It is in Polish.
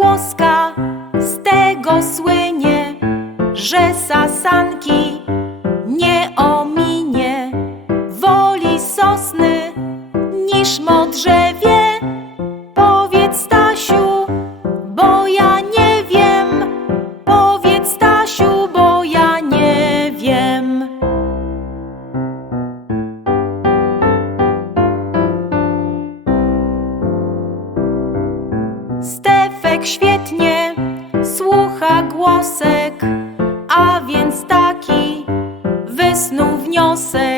głoska z tego słynie, że sasanki nie ominie. Woli sosny niż modrzewie. Powiedz, Stasiu, bo ja nie wiem. Powiedz, Stasiu, bo ja nie wiem. Stefek świetnie słucha głosek, a więc taki wysnuł wniosek.